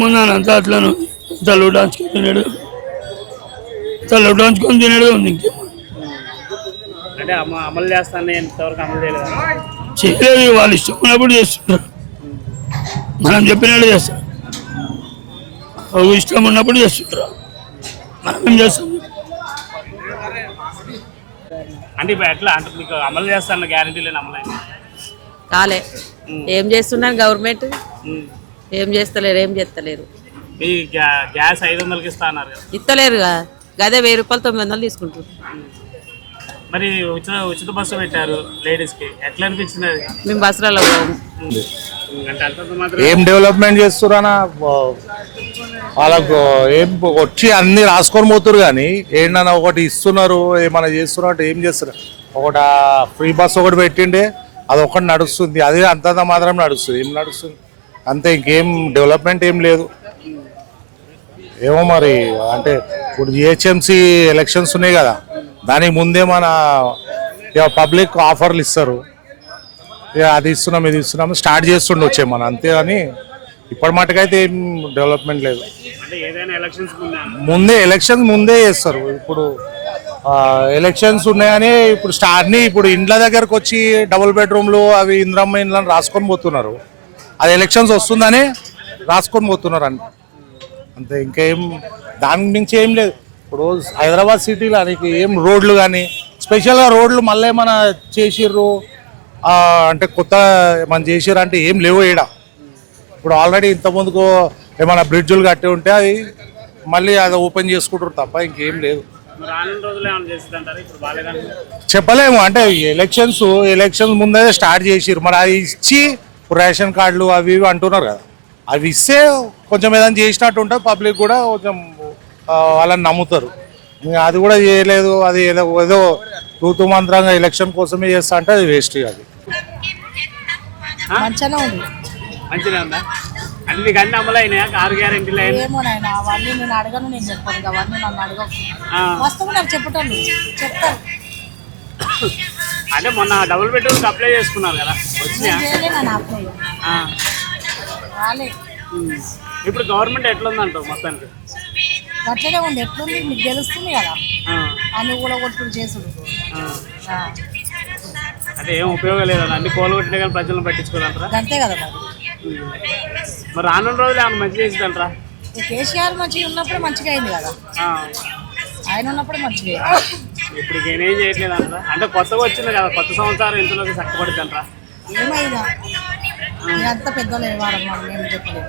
ముందు అంతా అట్లను తల్లు డాన్చుకొని తినడు, తల్లు డాన్చుకొని తినడు ఉంది. ఇంకేమో అంటే అమలు చేస్తాను ఇంతవరకు అమలు చేయలేదు. చేయలేదు, వాళ్ళు ఇష్టం ఉన్నప్పుడు చేస్తుంటారు. మనం చెప్పినట్టు చేస్తారు, ఇష్టం ఉన్నప్పుడు చేస్తుంటారు. మనం ఏం చేస్తాం? అంటే ఇప్పుడు ఎట్లా అంటే మీకు అమలు చేస్తాను గ్యారంటీ లేని అమలు అయింది కాలే. ఏం చేస్తున్నారు గవర్నమెంట్? ఏం చేస్తలేరు, ఏం చేస్తలేరు. మీ గ్యాస్ 500కి ఇస్తా అన్నారు కదా, ఇస్తలేరుగా. గదే 1000 రూపాయలు 900 తీసుకుంటారు. మరి ఉచిత బస్సు పెట్టారు లేడీస్కి, ఎట్లా అనిపించింది అది? మేము బస్సులలో అంటే అంతంత మాత్రం ఏం డెవలప్మెంట్ చేస్తున్నా వాళ్ళకు ఏం వచ్చి అన్ని రాసుకొని పోతున్నారు. కానీ ఏంటన్నా ఒకటి ఇస్తున్నారు, ఏమైనా చేస్తున్నారు అంటే ఏం చేస్తున్నారు? ఒకటి ఫ్రీ బస్ ఒకటి పెట్టిండే, అది ఒకటి నడుస్తుంది, అదే అంతంత మాత్రం నడుస్తుంది. ఏం నడుస్తుంది అంతే, ఇంకేం డెవలప్మెంట్ ఏం లేదు. ఏమో మరి, అంటే ఇప్పుడు జిహెచ్ఎంసీ ఎలక్షన్స్ ఉన్నాయి కదా, దానికి ముందే మన పబ్లిక్ ఆఫర్లు ఇస్తారు, అది ఇస్తున్నాం ఇది ఇస్తున్నాం స్టార్ట్ చేస్తుండే వచ్చే మన, అంతే. కానీ ఇప్పటి మటుకైతే ఏం డెవలప్మెంట్ లేదు. ముందే ఎలక్షన్స్ ముందే చేస్తారు. ఇప్పుడు ఎలక్షన్స్ ఉన్నాయని ఇప్పుడు స్టార్ట్ని ఇప్పుడు ఇండ్ల దగ్గరకు వచ్చి డబుల్ బెడ్రూమ్లు అవి ఇంద్రమ్మ ఇండ్లను రాసుకొని పోతున్నారు. అది ఎలక్షన్స్ వస్తుందని రాసుకొని పోతున్నారు అంతే, ఇంకేం దాని నుంచి ఏం లేదు. ఇప్పుడు హైదరాబాద్ సిటీలో నీకు ఏం రోడ్లు కానీ స్పెషల్గా రోడ్లు మళ్ళీ ఏమైనా చేసిర్రు అంటే కొత్త మనం చేసిర్రు అంటే ఏం లేవు ఈడ. ఇప్పుడు ఆల్రెడీ ఇంతకుముందుకు ఏమైనా బ్రిడ్జులు కట్టి ఉంటే అవి మళ్ళీ అది ఓపెన్ చేసుకుంటారు తప్ప ఇంకేం లేదు. చెప్పలేము, అంటే ఎలక్షన్స్ ముందే స్టార్ట్ చేసిర్రు, మరి అది ఇచ్చి రేషన్ కార్డులు అవి ఇవి అంటున్నారు కదా, అవి ఇస్తే కొంచెం ఏదైనా చేసినట్టు ఉంటుంది, పబ్లిక్ కూడా కొంచెం వాళ్ళని నమ్ముతారు. అది కూడా చేయలేదు, అది ఏదో తూతు మంత్రంగా ఎలక్షన్ కోసమే చేస్తా అంటే అది వేస్ట్. అది మంచిగా ఉంది. మంచిగా ఉందా? అంటే మీకు అన్ని అమలు అయినాయా? 6 గ్యారెంటీలు అయినా? ఏమోనైనా అవన్నీ నేను అడగను, నేను చెప్పాను. అవన్నీ నన్ను అడగవు, వస్తాము నాకు చెప్పటోళ్ళు చెప్తారు. అంటే మొన్న డబుల్ బెడ్రూమ్కి అప్లై చేసుకున్నారు కదా, వచ్చినాయా? ఇప్పుడు గవర్నమెంట్ ఎట్లుందంటావు మొత్తానికి? అట్లనే ఉంది. ఎట్లుంది మీకు తెలుస్తుంది కదా, అన్ని కూలగొట్టుడు చేసుడు. అంటే ఏం ఉపయోగం లేదా? అన్ని కూలగొట్టినా కానీ ప్రజలను పట్టించుకోవాలంటారా? అంతే కదా మరి రానున్న రోజులు ఏమన్నా మంచిగా చేసిందంటారా? కేసీఆర్ మంచిగా ఉన్నప్పుడు మంచిగా అయింది కదా, ఆయన ఉన్నప్పుడు మంచిగా. ఇప్పుడు నేనేం చేయట్లేదు అంటారా? అంటే కొత్తగా వచ్చింది కదా, కొత్త సంవత్సరం ఇంతలోకి చక్కబడుతుంది అంటారా? ఏమైనా అంత పెద్దలు వాడమ్మా, మేము చెప్పలేదు.